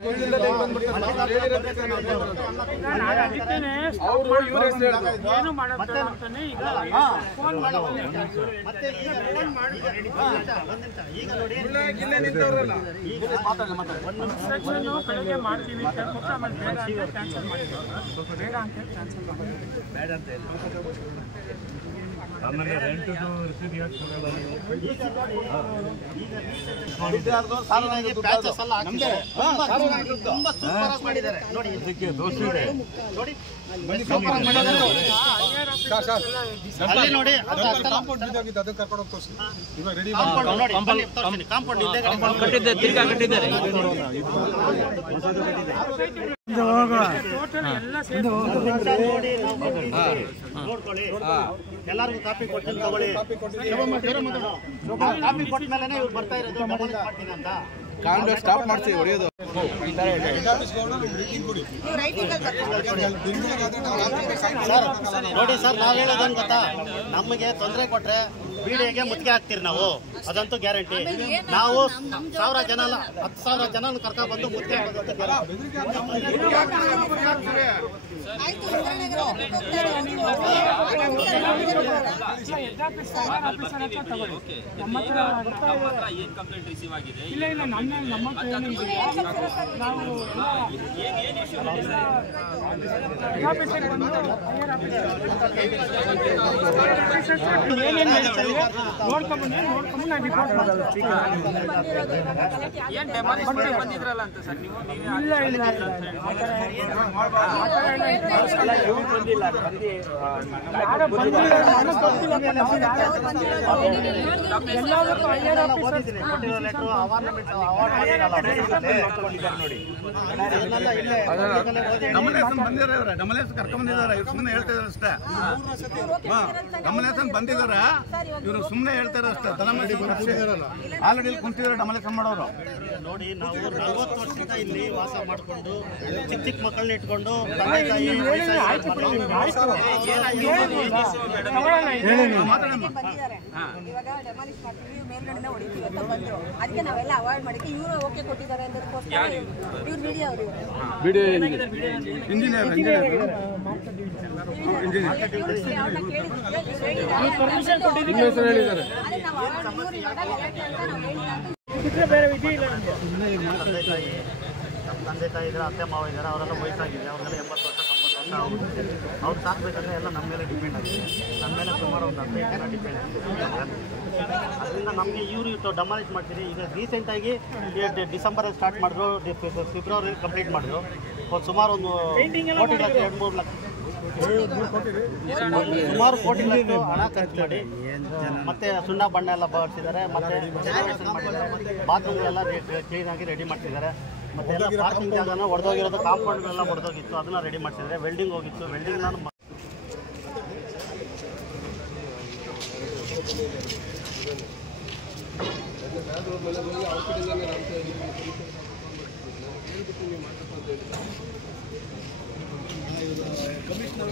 ಏನು ಮಾಡಂತಾನೆ ಈಗ ಫೋನ್ ಮತ್ತೆ ಈಗ ನೋಡಿ ಬೆಳಗ್ಗೆ ಮಾಡ್ತೀವಿ ಕೇಳ್ಬಿಟ್ಟು ಆಮೇಲೆ ಬೇಡ ಅಂತ ಕ್ಯಾನ್ಸಲ್ ಮಾಡಿದ್ರು ಬೇಡ ಅಂತ ಕ್ಯಾನ್ಸಲ್ ಮಾಡಿದ್ರು ಬೇಡ ಅಂತ ಹೇಳಿ ಆಮೇಲೆ ರೆಂಟ್ ರಸೀದಿ ಯಾಕೆ ಕೊಡಲ್ಲ ತುಂಬಾ ಸೂಪರ್ ಆಗಿ ಮಾಡಿದ್ದಾರೆ ನೋಡಿ ಇದಕ್ಕೆ ದೋಷ ಇದೆ ನೋಡಿ ಅಲ್ಲಿ ನೋಡಿ ಕಾಂಪೌಂಡ್ ಬಿದ್ದೋಗಿತ್ತು ಅದಕ್ಕೆ ಕರ್ಕೊಂಡು ಹೋಗಿ ತೋರಿಸಿ ಇವಾಗ ರೆಡಿ ಮಾಡಿ ಕಾಂಪೌಂಡ್ ಇದೆ ಕಟ್ಟಿದ್ದಾರೆ ತಿರ್ಗಾ ಕಟ್ಟಿದ್ದಾರೆ ಎಲ್ಲರಿಗೂ ಕಾಪಿ ಕೊಡ್ತೀನಿ ತಗೊಳ್ಳಿ ಕಾಪಿ ಕೊಟ್ಟ ಮೇಲೆ ಇವ್ರು ಬರ್ತಾ ಇರೋದು ಮಾಡ್ತೀನಿ ಅಂತ ಕಾಂಗ್ರೆಸ್ ಸ್ಟಾಪ್ ಮಾಡ್ತೀವಿ ಹೊಡೆಯೋದು ನೋಡಿ ಸರ್ ನಾವ್ ಹೇಳೋದೇನು ಗೊತ್ತಾ ನಮಗೆ ತೊಂದರೆ ಕೊಟ್ರೆ ಬಿಡಿಎಗೆ ಮುತ್ತಿಗೆ ಹಾಕ್ತೀರಿ ನಾವು ಅದಂತೂ ಗ್ಯಾರಂಟಿ ನಾವು 1000 ಜನ 10,000 ಜನ ಕರ್ಕೊಂಡು ಬಂದು ಮುತ್ತಿಗೆ ಬಂದಿದ್ರಲ್ಲ ಅಂತ ಸರ್ ನೀವು ಸುಮ್ಮನೆ ಹೇಳ್ತಿದಾರೆ ಅಷ್ಟೇ ಡಮಲೇಸನ್ ಬಂದಿದಾರ ಇವರು ಸುಮ್ಮನೆ ಹೇಳ್ತಾರೆ ಅಷ್ಟೇ ಆಲ್ರೆಡಿ ಕುಂತಿದ್ದಾರೆ ಡಮಲೇಸನ್ ಮಾಡೋರು ನೋಡಿ ನಾವು 40 ವರ್ಷದಿಂದ ಇಲ್ಲಿ ವಾಸ ಮಾಡಿಕೊಂಡು ಚಿಕ್ಕ ಮಕ್ಕಳನ್ನ ಇಟ್ಕೊಂಡು ತಂದೆ ತಾಯಿ ಅದಕ್ಕೆ ನಾವೆಲ್ಲ ಅವಾಯ್ಡ್ ಮಾಡಿದ್ವಿ ಇವರು ಓಕೆ ಕೊಟ್ಟಿದ್ದಾರೆ ಅನ್ನೋದಕ್ಕೋಸ್ಕರ ಇವ್ರು ಮೀಡಿಯಾ ಅವರು ತಂದೆ ತಾಯಿ ಇದ್ದಾರೆ ಅತ್ತೆ ಮಾವ ಇದ್ದಾರೆ ಅವರೆಲ್ಲ ವಯಸ್ಸಾಗಿದೆ ಅವರೆಲ್ಲ 80 ವರ್ಷ 90 ವರ್ಷ ಅವ್ರು ಸಾಕಬೇಕಂದ್ರೆ ಎಲ್ಲ ನಮ್ಮ ಮೇಲೆ ಡಿಪೆಂಡ್ ಆಗಿದೆ ನಮ್ಮ ಮೇಲೆ ಸುಮಾರು ಒಂದು 15 ಜನ ಡಿಪೆಂಡ್ ಆಗಿದೆ ಅದರಿಂದ ನಮಗೆ ಇವರು ಡಮಾಲಿಷ್ ಮಾಡ್ತೀರಿ ಈಗ ರೀಸೆಂಟಾಗಿ ಡಿಸೆಂಬರಲ್ಲಿ ಸ್ಟಾರ್ಟ್ ಮಾಡಿದ್ರು ಫೆಬ್ರವರಿ ಕಂಪ್ಲೀಟ್ ಮಾಡಿದ್ರು ಸುಮಾರು ಒಂದು 1 ಲಕ್ಷ 2-3 ಲಕ್ಷ ಸುಮಾರು ಕೋಟಿ ಹಣ ಖರ್ಚು ಮಾಡಿ ಮತ್ತೆ ಸುಣ್ಣ ಬಣ್ಣ ಎಲ್ಲ ಬಳಸಿದ್ದಾರೆ ಮತ್ತೆ ಬಾತ್ರೂಮ್ಗಳೆಲ್ಲ ಕ್ಲೀನಾಗಿ ರೆಡಿ ಮಾಡ್ತಿದ್ದಾರೆ ಮತ್ತೆ ಎಲ್ಲ ಪಾರ್ಕಿಂಗ್ ಜಾಗನ ಹೊಡೆದೋಗಿರೋದು ಕಾಂಪೌಂಡ್ಗಳೆಲ್ಲ ಹೊಡೆದೋಗಿತ್ತು ಅದನ್ನ ರೆಡಿ ಮಾಡ್ತಿದ್ದಾರೆ ವೆಲ್ಡಿಂಗ್ ಹೋಗಿತ್ತು ವೆಲ್ಡಿಂಗ್ ನಾನು ಕಮಿಷನರ್